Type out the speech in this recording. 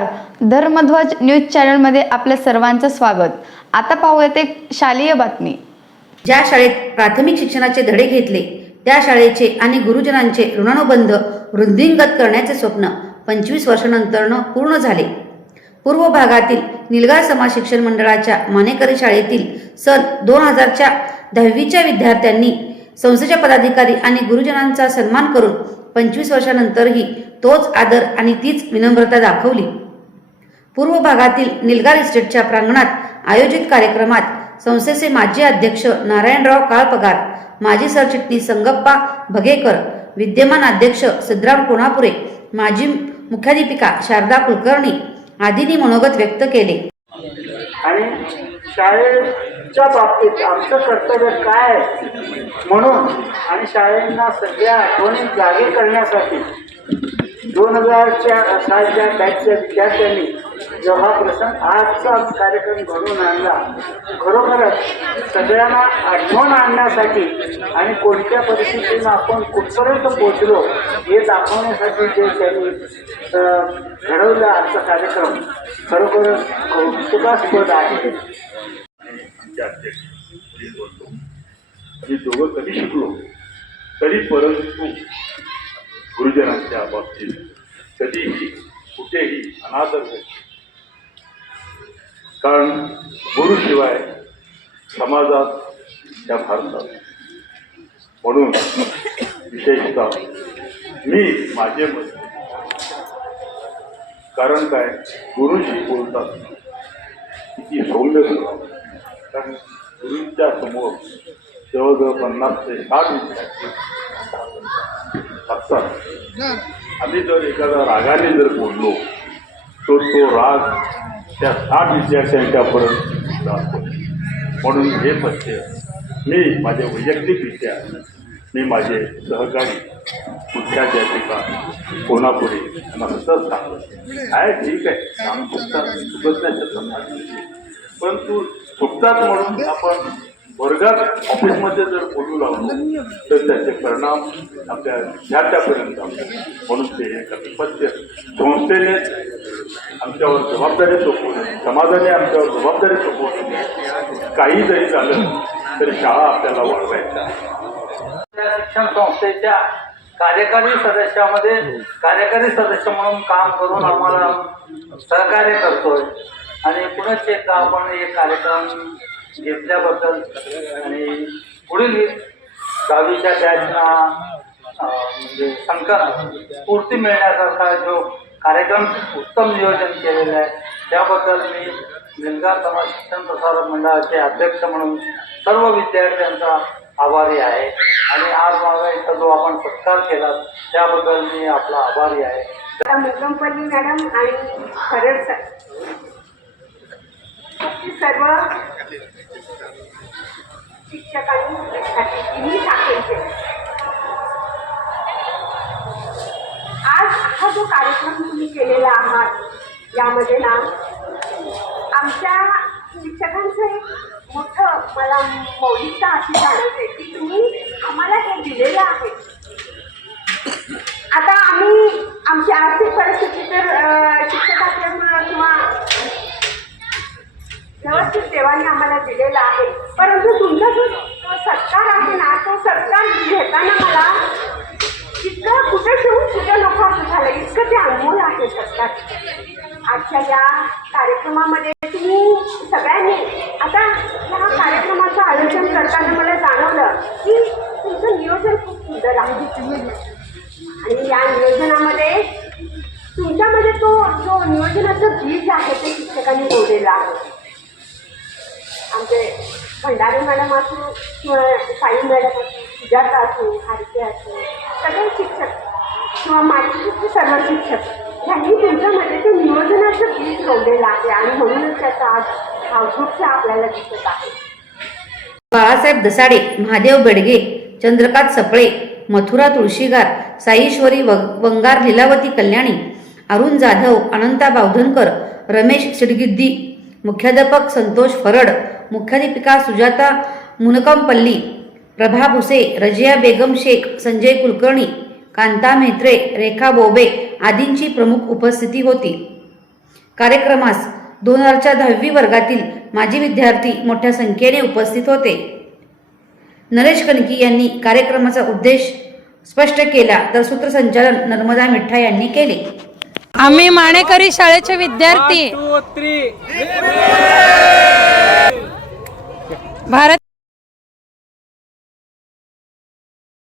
नमस्कार. धर्मध्वज न्यूज चॅनलमध्ये आपल्या सर्वांचं स्वागत. आता पाहूयात एक शालेय बातमी. ज्या शाळेत प्राथमिक शिक्षणाचे धडे घेतले त्या शाळेचे आणि गुरुजनांचे ऋणानुबंध वृद्धिंगत करण्याचे स्वप्न पंचवीस वर्षानंतरनं पूर्ण झाले. पूर्व भागातील निलगार समाज शिक्षण मंडळाच्या मानेकरी शाळेतील सन दोन हजारच्या दहावीच्या विद्यार्थ्यांनी संस्थेच्या पदाधिकारी आणि गुरुजनांचा सन्मान करून पंचवीस वर्षानंतरही तोच आदर आणि तीच विनम्रता दाखवली. पूर्व भागातील निलगार इस्टेटच्या प्रांगणात आयोजित कार्यक्रमात संस्थेचे माजी अध्यक्ष नारायणराव काळपगार माजी सरचिटणीस संगप्पा भगेकर विद्यमान अध्यक्ष सिद्धराम कोणापुरे माजी मुख्याध्यापिका शारदा कुलकर्णी आदींनी मनोगत व्यक्त केले. आणि शाळेच्या बाबतीत आमचं कर्तव्य काय म्हणून आणि शाळेंना सगळ्या आठवणी जागे करण्यासाठी दोन हजारच्या सालच्या बॅचच्या विद्यार्थ्यांनी जेव्हा प्रसंग आजचा कार्यक्रम घडून आणला खरोखरच सगळ्यांना आठवण आणण्यासाठी आणि कोणत्या परिस्थितीनं आपण कुठपर्यंत पोचलो हे दाखवण्यासाठी जे त्यांनी घडवलं आजचा कार्यक्रम खरोखरच कौतुकास्पद आहे. दोघं कधी शिकलो तरी परंतु गुरुजनांच्या बाबतीत कधीही कुठेही अनादर व्यक्ती कारण गुरुशिवाय समाजात त्या भारतात म्हणून विशेषतः मी माझे मत कारण काय? गुरुशी बोलतात. किती सौम्य स्वभाव. कारण गुरूंच्या समोर जवळजवळ पन्नास ते साठ विद्यार्थी असतात. आम्ही जर एखादा रागाने जर बोललो तर तो राग त्या साठ विद्यार्थ्यांच्यापर्यंत जातो. म्हणून हे पथ्य मी माझे वैयक्तिकरित्या मी माझे सहकारी मुख्याध्यापिका कोणापुढे मला सतत सांगतो? आहे ठीक आहे? काम चुकतात चुकत नाही. परंतु चुकतात म्हणून आपण वर्गात ऑफिसमध्ये जर बोलू लागलो तर त्याचे परिणाम आपल्या विद्यार्थ्यापर्यंत त्यापर्यंत म्हणून ते एक पथ्य. संस्थेनेच आमच्यावर जबाबदारी सोपवून समाजाने आमच्यावर जबाबदारी सोपवून काही जरी झालं तरी शाळा आपल्याला वाढवायच्या. त्या शिक्षण संस्थेच्या कार्यकारी सदस्यामध्ये कार्यकारी सदस्य म्हणून काम करून आम्हाला सहकार्य करतोय. आणि पुनश्च एकदा आपण एक कार्यक्रम घेतल्याबद्दल आणि पुढील दहावीच्या बॅचना म्हणजे संकलन स्फूर्ती मिळण्यासारखा जो कार्यक्रम उत्तम नियोजन केलेलं आहे. त्याबद्दल मी निलगार समाज शिक्षण प्रसारक मंडळाचे अध्यक्ष म्हणून सर्व विद्यार्थ्यांचा आभारी आहे. आणि आज माझा इथं जो आपण सत्कार केला त्याबद्दल मी आपला आभारी आहे. मुगमपल्ली मॅडम आणि खरड सर्व शिक्षकांनी तिन्ही शाखेचे हा जो कार्यक्रम तुम्ही केलेला आहात यामध्ये ना आमच्या शिक्षकांचं एक मोठं मला मौलिकता अशी जाणवते की तुम्ही आम्हाला हे दिलेलं आहे. आता आम्ही आमची आर्थिक परिस्थिती तर शिक्षक असल्यामुळं किंवा व्यवस्थित देवाने आम्हाला दिलेला आहे. परंतु तुमचा जो सत्कार आहे ना तो सत्कार घेताना मला इतकं झालं. इतकं ते अनमोल आहे सत्कार आजच्या या कार्यक्रमामध्ये तुम्ही सगळ्यांनी आता या कार्यक्रमाचं आयोजन करताना मला जाणवलं की तुमचं नियोजन खूप सुंदर आहे. आणि या नियोजनामध्ये तुमच्यामध्ये तो जो नियोजनाचं बीज आहे ते शिक्षकांनी जोडलेलं आहे. आमचे भंडारे मॅडम असू किंवा साई मॅडम असू सुजाता असो हारके असो सगळे शिक्षक किंवा माझे सर्व शिक्षक यांनी तुमच्यामध्ये ते नियोजनाचं बीज जोडलेलं आहे आणि म्हणूनच त्याचा आज आउटपुट आपल्याला दिसत आहे. बाळासाहेब दसाडे महादेव बेडगे चंद्रकांत सपळे मथुरा तुळशीगार साईश्वरी वंगार लिलावती कल्याणी अरुण जाधव अनंता बावधनकर रमेश सिडगिद्दी मुख्याध्यापक संतोष फरड मुख्याध्यापिका सुजाता मुनकमपल्ली प्रभा भुसे रजिया बेगम शेख संजय कुलकर्णी कांता म्हेत्रे रेखा बोबे आदींची प्रमुख उपस्थिती होती. कार्यक्रमास दोन हजारच्या दहावी वर्गातील माजी विद्यार्थी मोठ्या संख्येने उपस्थित होते. नरेश कणकी यांनी कार्यक्रमाचा उद्देश स्पष्ट केला तर सूत्रसंचालन नर्मदा मिठ्ठा यांनी केले. आम्ही माणेकरी शाळेचे विद्यार्थी. भारत